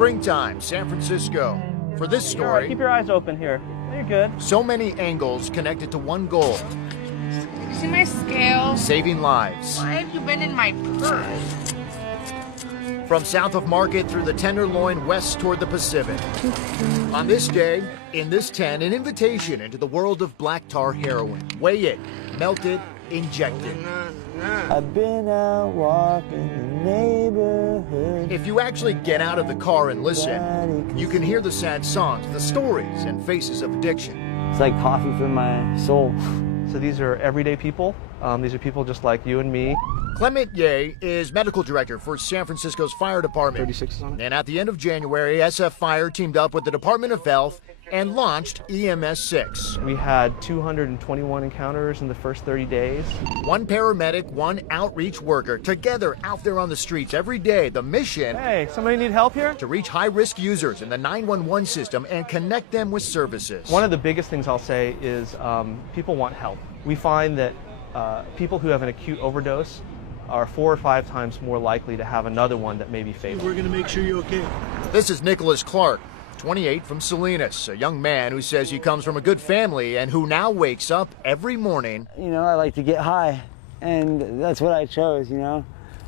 springtime, San Francisco. For this story, keep your eyes open here. You're good. So many angles connected to one goal. You see my scale? Saving lives. Why have you been in my purse? From south of Market through the Tenderloin west toward the Pacific. On this day, in this tent, an invitation into the world of black tar heroin. Weigh it, melt it, inject it. I've been out walking the neighborhood. If you actually get out of the car and listen, you can hear the sad songs, the stories and faces of addiction. It's like coffee for my soul. So these are everyday people. These are people just like you and me. Clement Ye is medical director for San Francisco's fire department. 36 is on it. And at the end of January, SF Fire teamed up with the Department of Health and launched EMS 6. We had 221 encounters in the first 30 days. One paramedic, one outreach worker, together out there on the streets every day. The mission, Hey, somebody need help here? to reach high-risk users in the 911 system and connect them with services. One of the biggest things I'll say is people want help. We find that people who have an acute overdose are 4 or 5 times more likely to have another one that may be fatal. We're going to make sure you're okay. This is Nicholas Clark, 28, from Salinas, a young man who says he comes from a good family and who now wakes up every morning. You know, I like to get high, and that's what I chose, you know.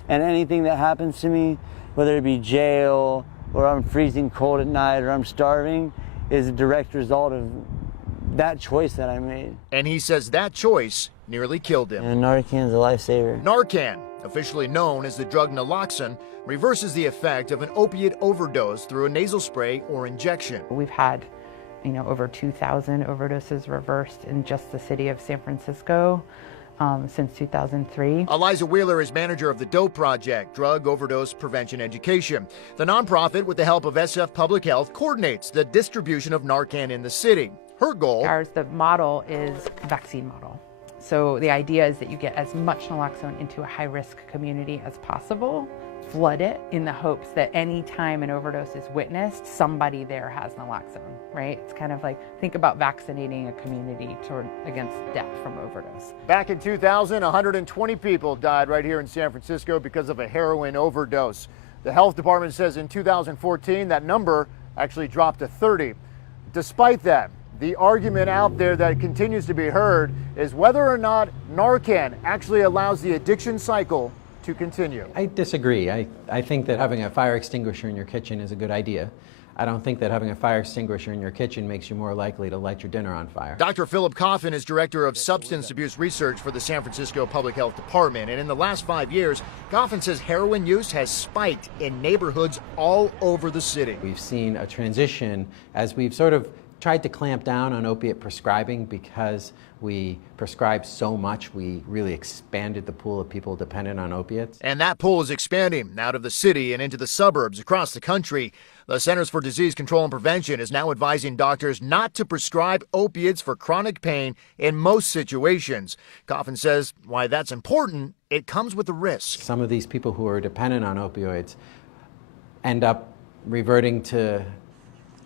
And anything that happens to me, whether it be jail, or I'm freezing cold at night, or I'm starving, is a direct result of that choice that I made. And he says that choice nearly killed him. And Narcan's a lifesaver. Narcan, officially known as the drug naloxone, reverses the effect of an opiate overdose through a nasal spray or injection. We've had, over 2,000 overdoses reversed in just the city of San Francisco since 2003. Eliza Wheeler is manager of the DOPE Project, Drug Overdose Prevention Education. The nonprofit, with the help of SF Public Health, coordinates the distribution of Narcan in the city. Her goal, The model is a vaccine model. So the idea is that you get as much naloxone into a high-risk community as possible, flood it in the hopes that any time an overdose is witnessed, somebody there has naloxone, right? It's kind of like, think about vaccinating a community against death from overdose. back in 2000, 120 people died right here in San Francisco because of a heroin overdose. The health department says in 2014 that number actually dropped to 30. Despite that, the argument out there that continues to be heard is whether or not Narcan actually allows the addiction cycle to continue. I disagree. I think that having a fire extinguisher in your kitchen is a good idea. I don't think that having a fire extinguisher in your kitchen makes you more likely to light your dinner on fire. Dr. Philip Coffin is director of substance abuse research for the San Francisco Public Health Department. And in the last 5 years, Coffin says heroin use has spiked in neighborhoods all over the city. We've seen a transition as we've sort of tried to clamp down on opiate prescribing because we prescribed so much. We really expanded the pool of people dependent on opiates. And that pool is expanding out of the city and into the suburbs across the country. The Centers for Disease Control and Prevention is now advising doctors not to prescribe opiates for chronic pain in most situations. Coffin says why that's important, it comes with a risk. Some of these people who are dependent on opioids end up reverting to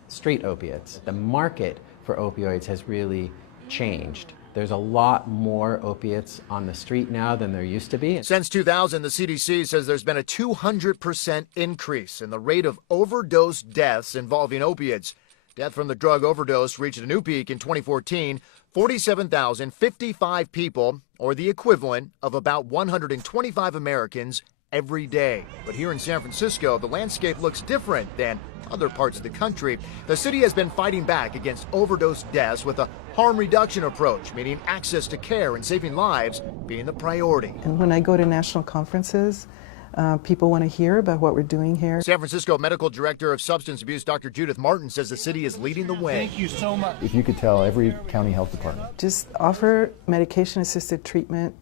street opiates. The market for opioids has really changed. There's a lot more opiates on the street now than there used to be. Since 2000, the CDC says there's been a 200% increase in the rate of overdose deaths involving opiates. Death from the drug overdose reached a new peak in 2014, 47,055 people, or the equivalent of about 125 Americans every day. But here in San Francisco, the landscape looks different than other parts of the country. The city has been fighting back against overdose deaths with a harm reduction approach, meaning access to care and saving lives being the priority. And when I go to national conferences, people want to hear about what we're doing here. San Francisco Medical Director of Substance Abuse, Dr. Judith Martin, says the city is leading the way. Thank you so much. If you could tell every county health department. Just offer medication-assisted treatment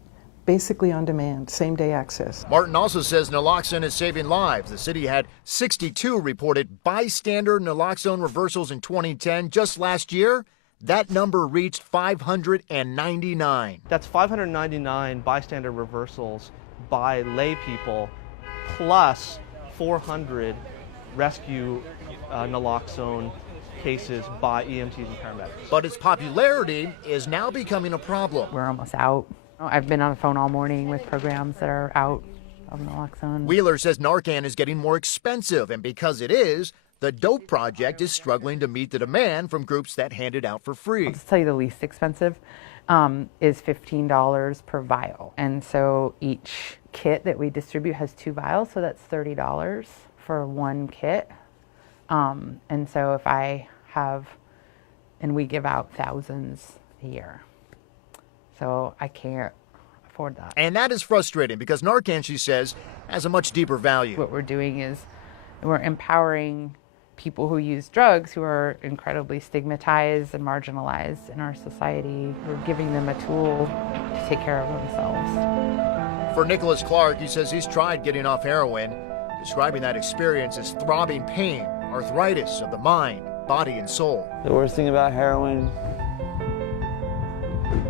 basically on demand, same-day access. Martin also says naloxone is saving lives. The city had 62 reported bystander naloxone reversals in 2010. Just last year, that number reached 599. That's 599 bystander reversals by lay people, plus 400 rescue naloxone cases by EMTs and paramedics. But its popularity is now becoming a problem. We're almost out. I've been on the phone all morning with programs that are out of naloxone. Wheeler says Narcan is getting more expensive, and because it is, the the Dope Project is struggling to meet the demand from groups that hand it out for free. I'll just tell you the least expensive is $15 per vial. And so each kit that we distribute has 2 vials, so that's $30 for one kit. And so if I have, and we give out thousands a year. So I can't afford that. And that is frustrating because Narcan, she says, has a much deeper value. What we're doing is we're empowering people who use drugs who are incredibly stigmatized and marginalized in our society. We're giving them a tool to take care of themselves. For Nicholas Clark, he says he's tried getting off heroin, describing that experience as throbbing pain, arthritis of the mind, body, and soul. The worst thing about heroin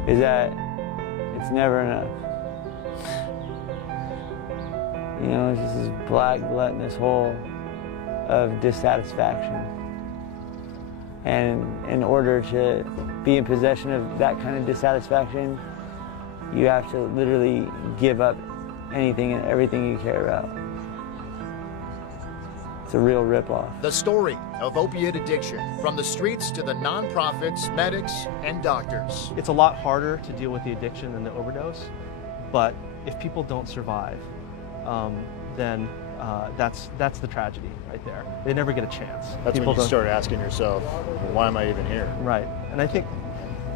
is that it's never enough. You know, it's just this black, gluttonous hole of dissatisfaction. And in order to be in possession of that kind of dissatisfaction, you have to literally give up anything and everything you care about. It's a real ripoff. The story of opiate addiction, from the streets to the nonprofits, medics, and doctors. It's a lot harder to deal with the addiction than the overdose, but if people don't survive, then that's the tragedy right there. They never get a chance. That's people when you start asking yourself, well, why am I even here? Right, and I think,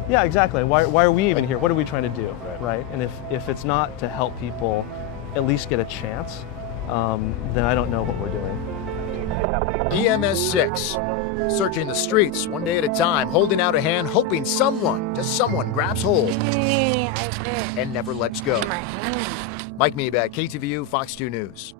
yeah, exactly. Why are we even here? What are we trying to do, right? And if it's not to help people at least get a chance, then I don't know what we're doing. EMS 6, searching the streets one day at a time, holding out a hand, hoping someone grabs hold and never lets go. Mike Mibach, KTVU, Fox 2 News.